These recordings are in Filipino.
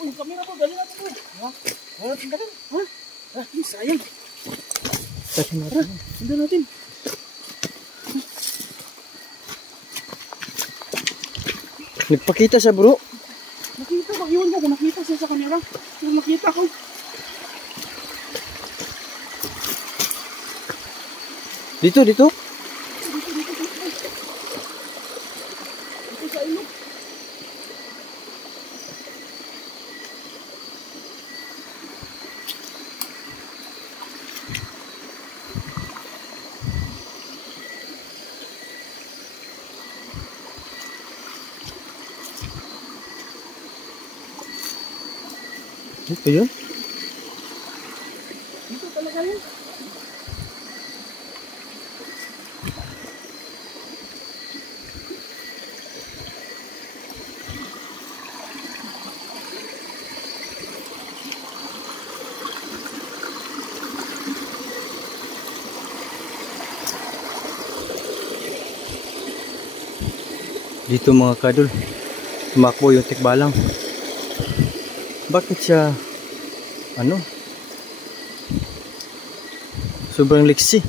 Uy, kamera bro, dali natin bro. Ha? Wala natin dali. Ha? Ah, sayang. Dali natin. Sundan natin. Nagpakita siya bro. Nakita ba? Iwan ko kung nakita siya sa kamera. Kung nakita ko. Dito, dito. Dito sa ilog. Ito yun? Dito talaga yun. Dito mga kadol. Tumakbo yung tikbalang. Bakit siya ano? Sobrang liksi.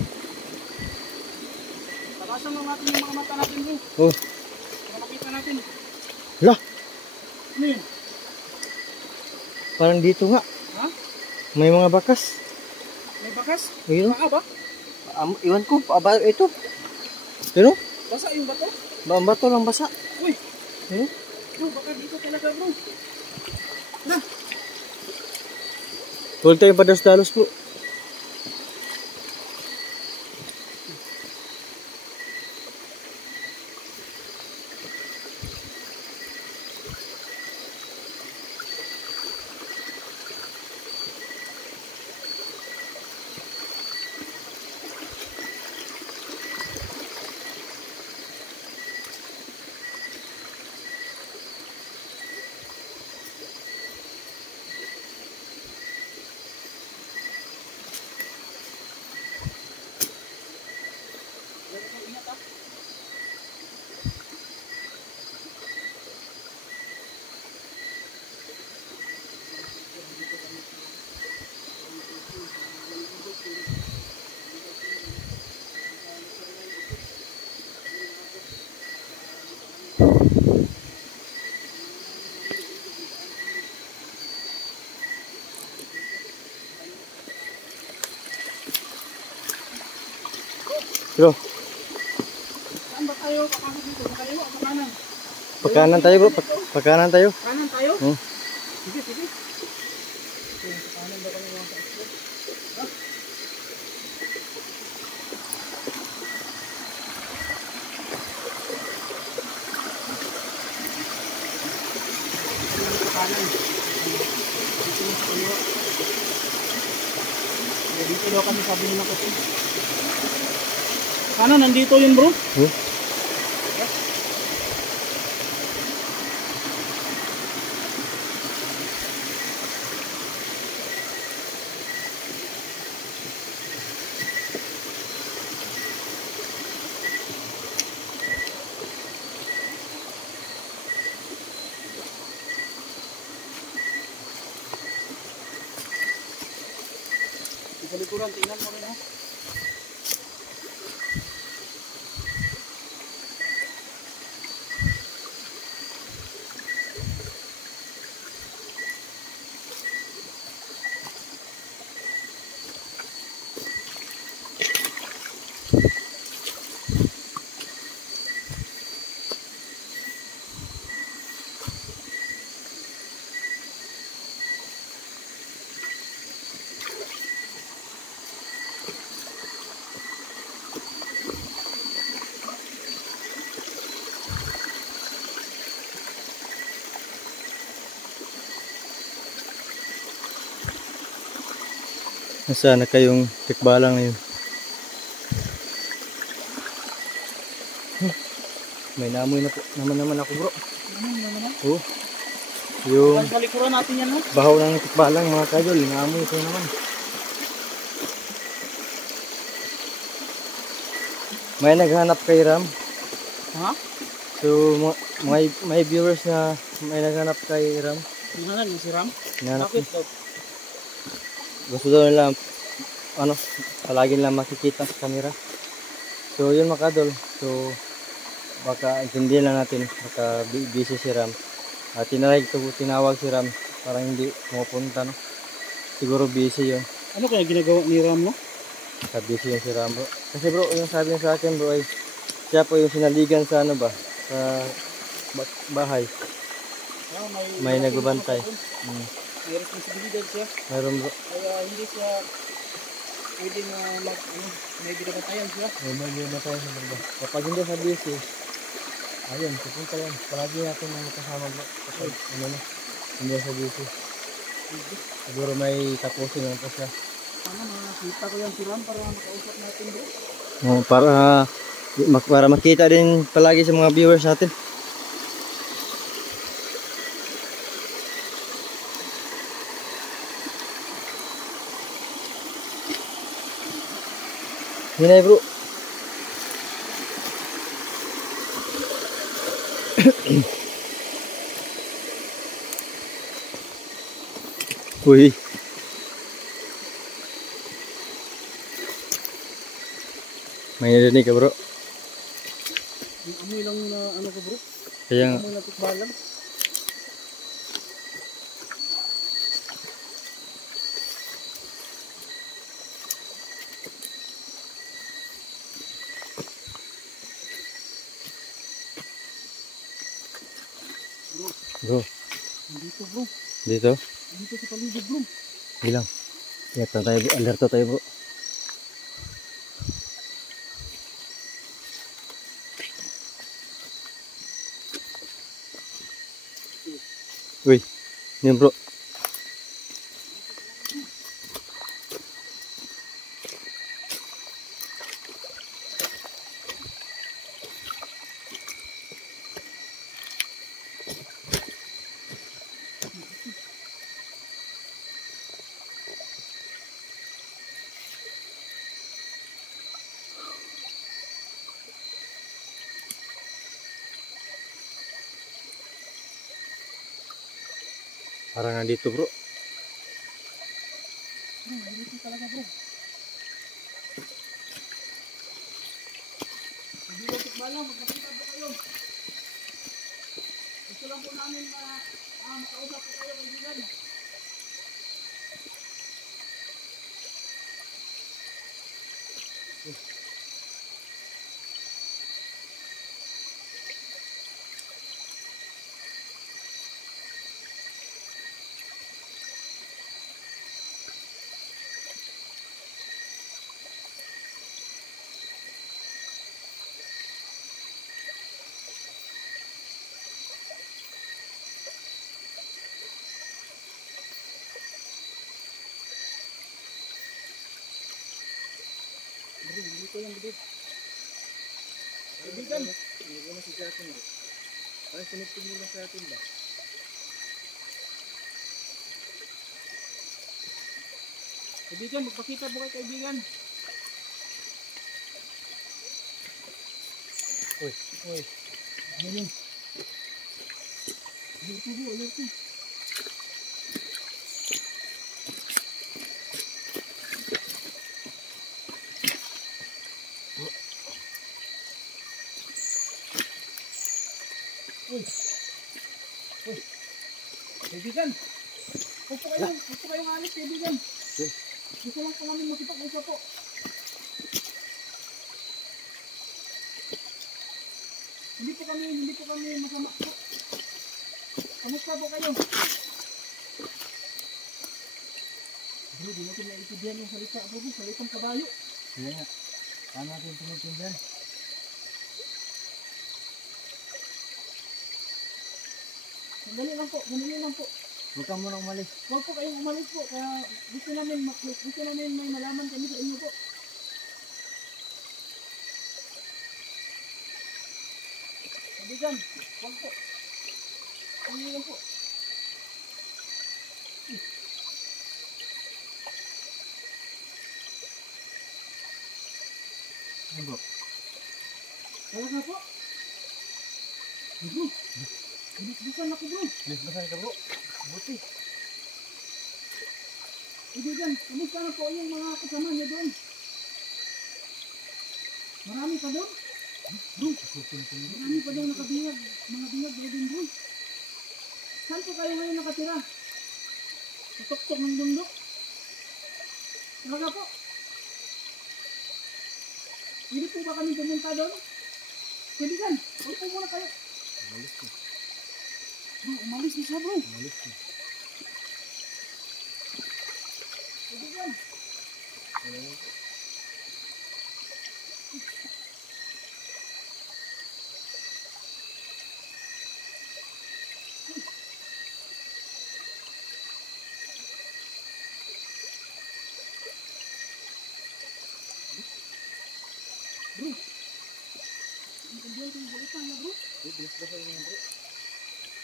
Tabasan lang natin yung mga mata natin bro. Oh. Para makita natin. Lah, Ano yun? parang dito nga. Ha? May mga bakas. May bakas? Ayun. Baka ba? Iwan ko, ito. Pero, Basa yung bato? ang bato lang basa. Uy! Ayun. Bro, baka dito talaga bro. Na! Huwag tayong padalos-dalos bro. Ingat ha. Bro, Saan ba tayo? Papasok dito. Sa kaliwa, sa kanan. pagkanan tayo bro. Pagkanan tayo. Kanan tayo? Hmm. Sige, sige. Okay, sa kanan ba kami mga ka-explore? Ha? Sa kanan. Dito yung sa kaliwa. Dito daw kami sabi nila kasi. Kanan, nandito yun bro. Hmm? Sa likuran, tingnan mo rin ha. Nasaan na kayong tikbalang na yun? May namoy na po naman ako bro. Oh. Yung Sa likuran natin yan ha. bahaw ng tikbalang mga kadol, namoy ko naman. May naghanap kay Ram. Ha? So, may viewers na may naghanap kay Ram. Hinahanap mo si Ram? Hinahanap Bakit daw? Gusto daw nila, ano, palagi nila makikita sa camera. So, yun mga kadol. So, baka intindihan lang natin, baka busy si Ram. Tinawag si Ram, parang hindi pumupunta, no? Siguro busy yun. Ano kaya ginagawa ni Ram, no? Busy yun si Ram, bro. Kasi bro, yung sabi niya sa akin, bro, ay siya po yung sinaligan sa ano ba, sa bahay. Yeah, May nagbabantay. May responsibilidad siya. Mayroon bro. Kaya hindi siya pwedeng may binabantayan siya. May binabantayan siya bro. Kapag hindi sa busy, ayun, pupunta yan. Palagi natin na makasama bro. Kapag hindi sa busy. Siguro may tapusin lang po siya. Sana makita ko yan si Ram para makausap natin bro. Para makita din palagi sa mga viewers natin. Hinay bro. Uy. May narinig ka bro. Yung amoy lang na ano ko bro. Kaya nga. Amoy na tikbalang. Bro. Dito bro. Dito? Dito sa paligid bro. Bilang. Ingat tayo bro. Alerto tayo bro. Uy. Yan bro. Parang nandito bro. Dito talaga bro. Hindi ko tikbalang. Magkakita ba kayo? Gusto lang po namin makausap po kayo kaibigan. Bro, dito lang bro. Kaibigan. Hindi ko na si atin bro. Ay, sinipin mo na sa atin ba? Kaibigan, magpakita po kayo kaibigan. Uy. Uy. Ano yun? Alerto bro, alerto. Uy. Uy. Kaibigan. Huwag po kayong alis kaibigan. Gusto lang po namin makipag-usap po. Hindi po kami masama po. Kamusta po kayo? Bro, di natin naintindihan yung salita bro, salitang kabayo. Kaya nga. Paano natin tumutundan? Sandali lang po. Huwag ka muna umalis. Huwag po kayong umalis po, kaya gusto namin may malaman kami sa inyo po. Kaibigan, huwag po. Sandali lang po. Ano bro? Talaga po? Bro, bilis-bilisan ako bro. Bilis-bilisan ka bro. Buti. Kaibigan, kamusta na po yung mga kasama niyo doon? Marami pa doon? Bro, marami pa daw nakabihag. Mga bihag daw din bro. Saan po kayo ngayon nakatira? Sa tuktok ng bundok? Talaga po? Hindi po ba kami pumunta doon? Kaibigan, huwag po muna kayo. Umalis na. Bro, umalis na siya bro. Umalis na. Kaibigan. Bro, ang kaibigan kong balitan na bro. Bilis-bilisan ka bro.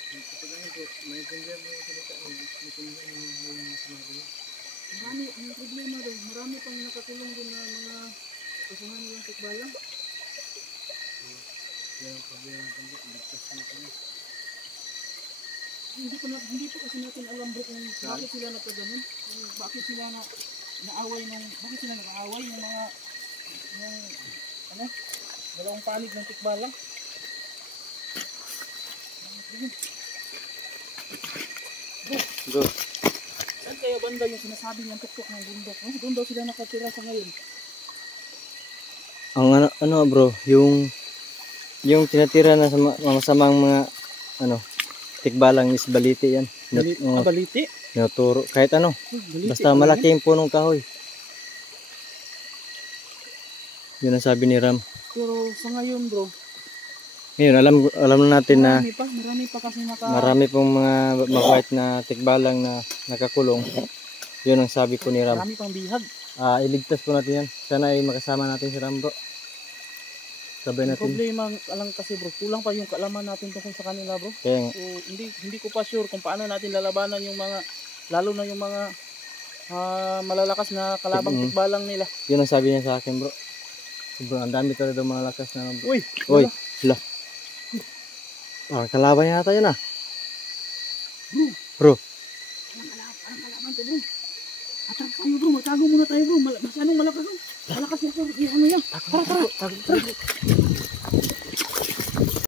Kapag bro, may kundihan mo yung salita. May kundihan mo yung mga sinabi mo. Marami ang problema doon. Marami pang nakatulong doon na mga kasamahan nilang tikbalang. Yan ang problema ng bro. Ligtas na kami. Hindi po kasi natin alam bro kung bakit sila nagkaganon. Bakit sila naaway bakit sila nag-aaway ng mga dalawang panig ng tikbalang. Bro. Saan kaya banda yung sinasabi niyang tuktok ng bundok? Doon daw sila nakatira sa ngayon. Ang ano bro, yung tinatira na sa masamang mga tikbalang is baliti yan. Baliti? Tinuturo kahit ano. Baliti. Basta malaki yung punong kahoy. Yun ang sabi ni Ram. Pero sa ngayon bro, Ngayon, alam na natin na marami pa kasi marami pong mga mabait na tikbalang na nakakulong. Yun ang sabi po ni Ram. marami pang bihag. Iligtas po natin yan. Sana ay makasama natin si Ram bro. Sabay Ang natin. problema lang kasi bro, kulang pa yung kaalaman natin tungkol sa kanila bro. Kaya So hindi ko pa sure kung paano natin lalabanan yung mga, lalo na yung mga malalakas na kalabang tikbalang nila. yun ang sabi niya sa akin bro. Bro, ang dami talaga malakas na bro. Uy! Uy! Hala. Kalaban yata yun ah. Bro. Anong kalaban to bro? Atras tayo bro, magtago muna tayo bro. Masyadong malakas bro. Malakas yung ano yan. Tara.